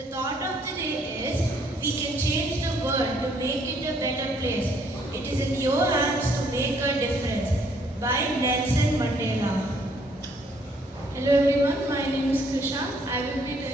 The thought of the day is we can change the world to make it a better place. It is in your hands to make a difference. By Nelson Mandela. Hello everyone, my name is Krisha. I will be